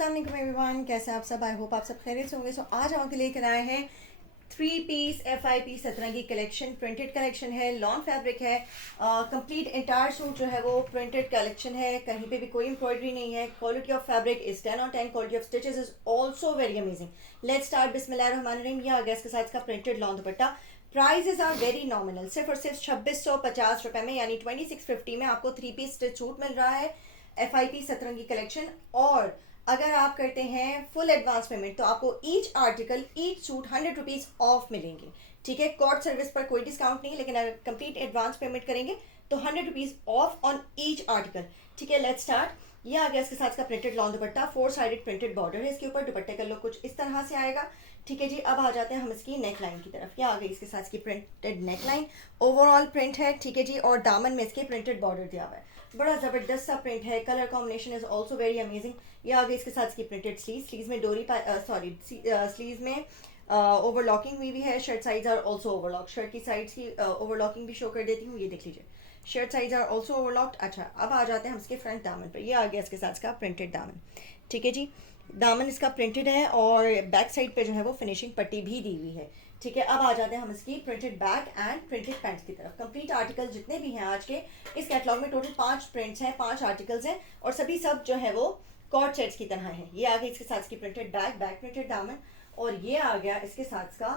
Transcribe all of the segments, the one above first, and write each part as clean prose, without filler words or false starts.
अस्सलाम वालेकुम एवरीवन, कैसे आप सब? आई होप आप सब खैरियत से होंगे। सो आज हम आपके लेकर आए हैं 3 piece FIP Satrangi collection. Printed collection है, लॉन फैब्रिक है, कंप्लीट एंटायर सूट जो है वो प्रिंटेड कलेक्शन है। कहीं पे भी कोई एम्ब्रॉयडरी नहीं है। Quality of fabric is 10 on 10। Quality of stitches is also very amazing. Let's start. बिस्मिल्लाहिर्रहमानिर्रहीम। ये आ गया इसके साथ इसका printed lawn dupatta. Prices are very nominal, सिर्फ और सिर्फ 2650 रुपए में, यानी 2650 में आपको 3 पीस स्टिच सूट मिल रहा है FIP सतरंगी कलेक्शन। और अगर आप करते हैं फुल एडवांस पेमेंट तो आपको each article each suit 100 rupees of मिलेंगे। ठीक है, कॉर्ड सर्विस पर कोई डिस्काउंट नहीं है, लेकिन अगर कंप्लीट एडवांस पेमेंट करेंगे तो 100 rupees of on each article. ठीक है, लेट्स स्टार्ट। ये आ गया इसके साथ का प्रिंटेड लॉन दुपट्टा। 4 साइडेड प्रिंटेड बॉर्डर है इसके ऊपर। दुपट्टे का लुक कुछ इस तरह से आएगा। ठीक है जी, अब आ जाते हैं हम इसकी नेक लाइन की तरफ। ये आ गई इसके साथ इसकी printed neck line. Overall print है। ठीक है जी, और दामन में इसके प्रिंटेड बॉर्डर दिया हुआ है। बड़ा जबरदस्त सा प्रिंट है। Colour combination is also very amazing. ये आ गई इसके साथ इसकी प्रिंटेड स्लीव में डोरी स्लीव में ओवरलॉकिंग हुई भी है। Shirt size are also overlock. Shirt की साइड्स की ओवरलॉकिंग भी शो कर देती हूँ, ये देख लीजिए। Shirt size are also overlocked. अच्छा, अब आ जाते हैं हम इसके फ्रंट दामन पर। ये आ गया इसके साथ इसका प्रिंटेड दामन। ठीक है जी, दामन इसका प्रिंटेड है और बैक साइड पे जो है वो फिनिशिंग पट्टी भी दी हुई है। ठीक है, अब आ जाते हैं हम इसकी printed back and printed pants की तरफ। कंप्लीट आर्टिकल जितने भी हैं आज के इस कैटलॉग में, टोटल 5 प्रिंट्स हैं, 5 आर्टिकल्स हैं और सभी सब जो है वो कॉर्ड सेट्स की तरह हैं। ये आ गई इसके साथ इसकी प्रिंटेड बैक प्रिंटेड दामन। और ये आ गया इसके साथ का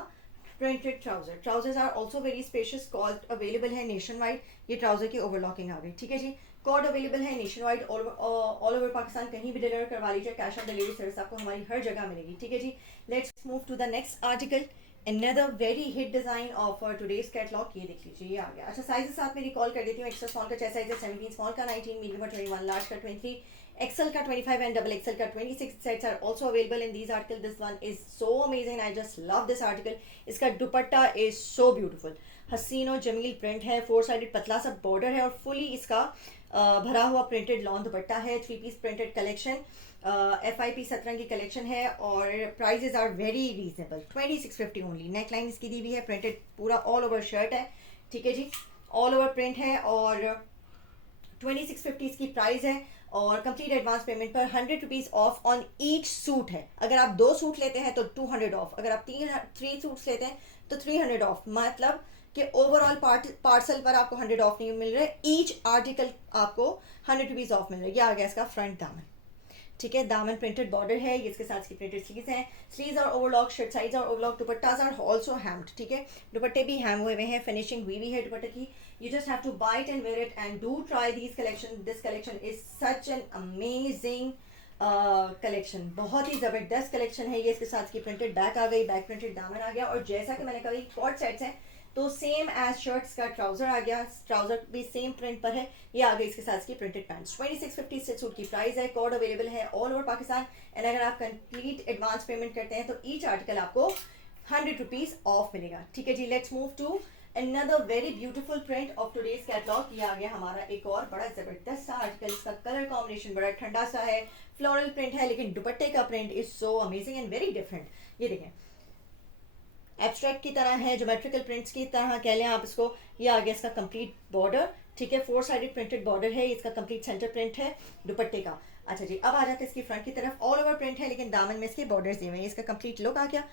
printed trouser. Trousers are also very spacious. कॉर्ड अवेलेबल है नेशन वाइड। ये ट्राउजर की ओवरलॉकिंग आ गई। ठीक है जी, कॉर्ड अवेलेबल है nationwide, all over Pakistan, कहीं भी डिलीवर करवा लीजिए। कैश ऑन डिलीवरी सर्विस आपको हमारी हर जगह मिलेगी। ठीक है जी, let's move to the next article. Another very hit design of today's catalog। ये देख लीजिए, ये आ गया। अच्छा, साइजेस साथ में रिकॉल कर देती हूँ। एक्स्ट्रा स्मॉल का 6 साइज है, 17 स्मॉल का 19, मीडियम का 21, लार्ज का 23, एक्सल का 25 एंड डबल एक्सल का 26 sets are also available in these article. This one is so amazing, I just love this article. इसका दुपट्टा इज सो ब्यूटीफुल, हसीन और जमील प्रिंट है। 4 साइडेड पतला सा बॉर्डर है और फुली इसका भरा हुआ प्रिंटेड लॉन दुपट्टा है। 3 piece printed collection, FIP Satrangi collection है और prices are very reasonable, 2650 only. Neckline इसकी दी हुई है, प्रिंटेड पूरा ऑल ओवर शर्ट है। ठीक है जी, ऑल ओवर प्रिंट है और 2650 इसकी प्राइस है। और कंप्लीट एडवांस पेमेंट पर 100 rupees of on each suit है। अगर आप 2 सूट लेते हैं तो 200 ऑफ, अगर आप 3 सूट्स लेते हैं तो 300 ऑफ। मतलब कि ओवरऑल पार्सल पर आपको 100 ऑफ नहीं मिल रहा है, ईच आर्टिकल आपको 100 रुपीज ऑफ मिल रहा है। ये आ गया इसका फ्रंट दामन। ठीक है, दामन प्रिंटेड बॉर्डर है। ये इसके साथ इसकी प्रिंटेड स्लीव्स हैं। स्लीव्स और ओवरलॉक, शर्ट साइज और ओवरलॉक, दुपट्टास आर ऑल्सो हैम्ड। ठीक है, दुपट्टे भी हैम हुए हैं, फिनिशिंग हुई है दुपट्टे की। You just have to buy it and wear it and do try this collection. This collection is such an amazing collection, बहुत ही जबरदस्त कलेक्शन है। ये इसके साथ की प्रिंटेड बैक आ गई, बैक प्रिंटेड दामन आ गया। और जैसा कि मैंने कहा कॉर्ड सेट्स हैं तो सेम एज शर्ट्स का ट्राउजर आ गया। ट्राउजर भी सेम प्रिंट पर है। ये आ गई इसके साथ की प्रिंटेड पैंट्स। 2650 सूट की प्राइस है। कॉर्ड अवेलेबल है ऑल ओवर पाकिस्तान एंड अगर आप कंप्लीट एडवांस पेमेंट करते हैं तो ईच आर्टिकल आपको 100 रुपीज ऑफ मिलेगा। ठीक है जी, let's move to another very beautiful print of today's catalog। ये आ गया हमारा एक और बड़ा जबरदस्त सा आर्टिकल। इसका कलर कॉम्बिनेशन बड़ा ठंडा सा है, फ्लोरल प्रिंट है, लेकिन दुपट्टे का print is so amazing and very different. ये देखें, एब्स्ट्रैक्ट की तरह है, ज्योमेट्रिकल प्रिंट्स की तरह कह लें आप इसको। ये आ गया इसका कंप्लीट बॉर्डर। ठीक है, 4 साइडेड प्रिंटेड बॉर्डर है। इसका कंप्लीट सेंटर प्रिंट है दुपट्टे का। अच्छा जी, अब आ जाते हैं इसकी फ्रंट की तरफ। ऑल ओवर प्रिंट है लेकिन दामन में इसके बॉर्डर्स दिए हुए हैं। इसका कंप्लीट लुक आ गया।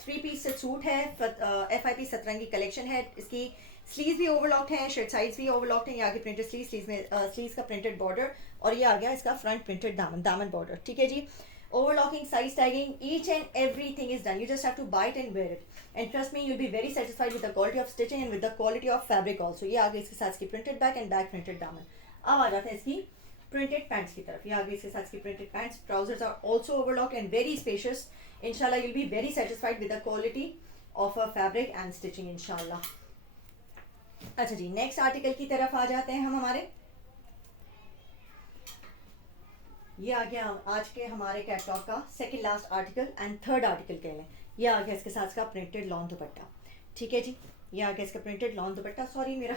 3 पीस सूट है, FIP सतरंगी कलेक्शन है। इसकी स्लीव भी ओवरलॉक्ड है, शर्ट साइज भी ओवरलॉक्ड है। ये आगे प्रिंटेड स्लीव में स्लीव का प्रिंटेड बॉर्डर और ये आ गया इसका फ्रंट प्रिंटेड दामन बॉर्डर। ठीक है जी, overlocking, size tagging, each and everything is done. You just have to buy it and wear it, and trust me, you'll be very satisfied with the quality of stitching and with the quality of fabric also। ये आगे इसके साथ इसकी printed back and back printed दामन। अब आ जाते हैं इसकी प्रिंटेड पैंट्स की तरफ। ये आगे इसके साथ इसकी printed pants. Trousers are also overlock and very spacious. इंशाल्लाह you'll be very satisfied with the quality of a fabric and stitching इंशाल्लाह। अच्छा जी, नेक्स्ट आर्टिकल की तरफ आ जाते हैं हम हमारे। ये आ गया आज के हमारे कैटलॉग का second last article and third article कह लें। ये आ गया इसके साथ का प्रिंटेड लॉन दुपट्टा। ठीक है जी, ये आ गया इसका प्रिंटेड लॉन दुपट्टा। सॉरी, मेरा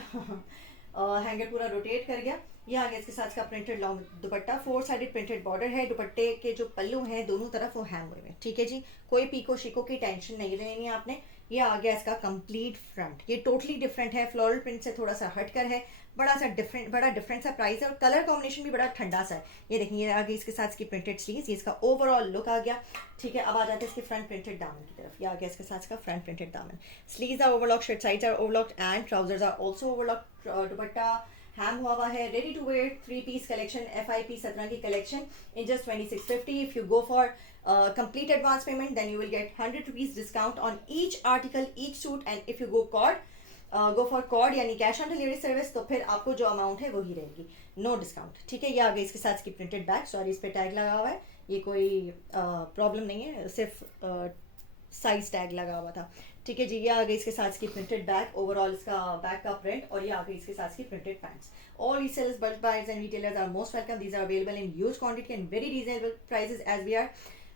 हैंगर पूरा रोटेट कर गया। ये आ गया इसके साथ का प्रिंटेड लॉन दुपट्टा। 4 साइडेड प्रिंटेड बॉर्डर है। दुपट्टे के जो पल्लू हैं दोनों तरफ वो हैंग हुए हैं। ठीक है जी, कोई पीको शिको की टेंशन नहीं लेनी है आपने। ये आ गया इसका कंप्लीट फ्रंट, ये टोटली डिफरेंट है, फ्लोरल प्रिंट से थोड़ा सा हटकर है, बड़ा डिफरेंट सा प्राइस है और कलर कॉम्बिनेशन भी बड़ा ठंडा सा है। ये देखिए ये आ गई इसके साथ इसकी प्रिंटेड स्लीव्स, ये इसका ओवरऑल लुक आ गया। ठीक है, अब आ जाते हैं इसके फ्रंट प्रिंटेड दामन की तरफ। ये आ गया इसके साथ इसका फ्रंट प्रिंटेड दामन, sleeves are overlock, shirt sides are overlocked and trousers are also overlock. Dupatta hem हुआ है, ready to wear 3 piece collection, FIP Satna की collection in just 2650। If you go for complete advance payment, then you will get 100 rupees discount on each article, each suit, and if you go for कॉर्ड यानी cash on delivery service, तो फिर आपको जो amount है वही रहेगी, no discount. ठीक है, ये आ गई इसके साथ इसकी प्रिंटेड बैग, सॉरी इस पे टैग लगा हुआ है, ये कोई प्रॉब्लम नहीं है, सिर्फ साइज टैग लगा हुआ था। ठीक है जी, ये आ गई इसके साथ इसकी प्रिंटेड बैग, ओवरऑल इसका बैग का प्रिंट, और ये आ गई इसके साथ इसकी printed pants. All resellers, bulk buyers and retailers are most welcome. These are available in huge quantity and very reasonable prices, as we are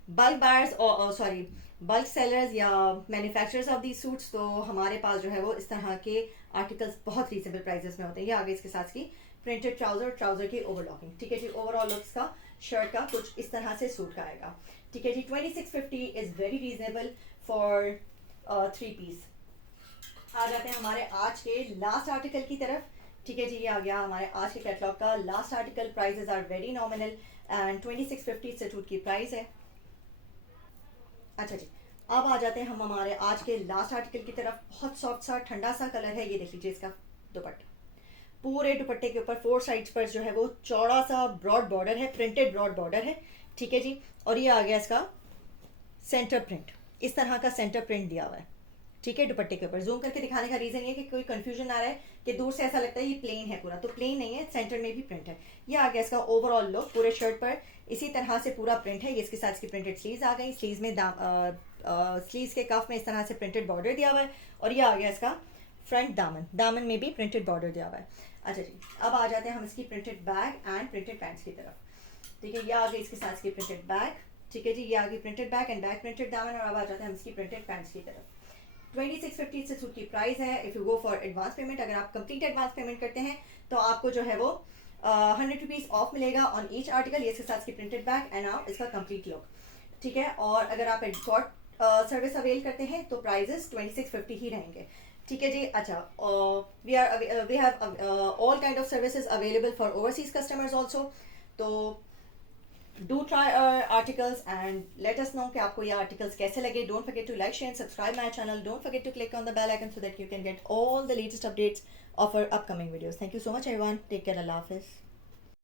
bulk buyers or bulk sellers या manufacturers of these suits. तो हमारे पास जो है वो इस तरह के articles बहुत रीजनेबल प्राइसेस में होते हैं। ये आगे इसके साथ की प्रिंटेड ट्राउजर की ओवरलॉकिंग। ठीक है जी, ओवरऑल लुक्स का शर्ट का कुछ इस तरह से सूट का आएगा। ठीक है जी, 2650 is very reasonable for 3 piece. आ जाते हैं हमारे आज के लास्ट आर्टिकल की तरफ। ठीक है जी, ये आ गया हमारे आज के कैटलॉग का last article. Prices are very nominal and 2650 से सूट की प्राइस है। अच्छा जी, अब आ जाते हैं हम हमारे आज के लास्ट आर्टिकल की तरफ। बहुत सॉफ्ट सा ठंडा सा कलर है, ये देख लीजिए इसका दुपट्टा, पूरे दुपट्टे के ऊपर 4 साइड्स पर जो है वो चौड़ा सा ब्रॉड बॉर्डर है, प्रिंटेड ब्रॉड बॉर्डर है। ठीक है जी, और ये आ गया इसका सेंटर प्रिंट, इस तरह का सेंटर प्रिंट दिया हुआ है। ठीक है, दुपट्टे के ऊपर जूम करके दिखाने का रीजन ये है कि कोई कंफ्यूजन आ रहा है कि दूर से ऐसा लगता है ये प्लेन है पूरा, तो प्लेन नहीं है, सेंटर में भी प्रिंट है। ये आ गया इसका ओवरऑल लुक, पूरे शर्ट पर इसी तरह से पूरा प्रिंट है। ये इसके साथ इसकी प्रिंटेड स्लीव्स आ गई, स्लीव्स में स्लीव्स के कफ में इस तरह से प्रिंटेड बॉर्डर दिया हुआ है, और ये आ गया इसका फ्रंट दामन में भी प्रिंटेड बॉर्डर दिया हुआ है। अच्छा जी, अब आ जाते हैं हम इसकी printed bag and printed pants की तरफ। ठीक है, ये आ गई इसके साथ इसकी प्रिंटेड बैग। ठीक है जी, ये आ गई printed bag and bag printed दामन, और अब आ जाते हैं हम इसकी प्रिंटेड पैंट्स की तरफ। 2650 से सूट की प्राइस है। If you go for advance payment, अगर आप कंप्लीट एडवांस पेमेंट करते हैं तो आपको जो है वो 100 रुपीज़ ऑफ मिलेगा ऑन ईच आर्टिकल। ये इसके साथ इसकी प्रिंटेड बैग एंड नाउ इसका कंप्लीट लुक। ठीक है, और अगर आप एस्कॉर्ट सर्विस अवेल करते हैं तो प्राइजेस 2650 ही रहेंगे। ठीक है जी, अच्छा, we have all kind of services available for overseas customers also. तो do try our articles and let us know कि आपको ये articles कैसे लगे. Don't forget to like, share and subscribe my channel. Don't forget to click on the bell icon so that you can get all the latest updates of our upcoming videos. Thank you so much everyone. Take care. Allah Hafiz.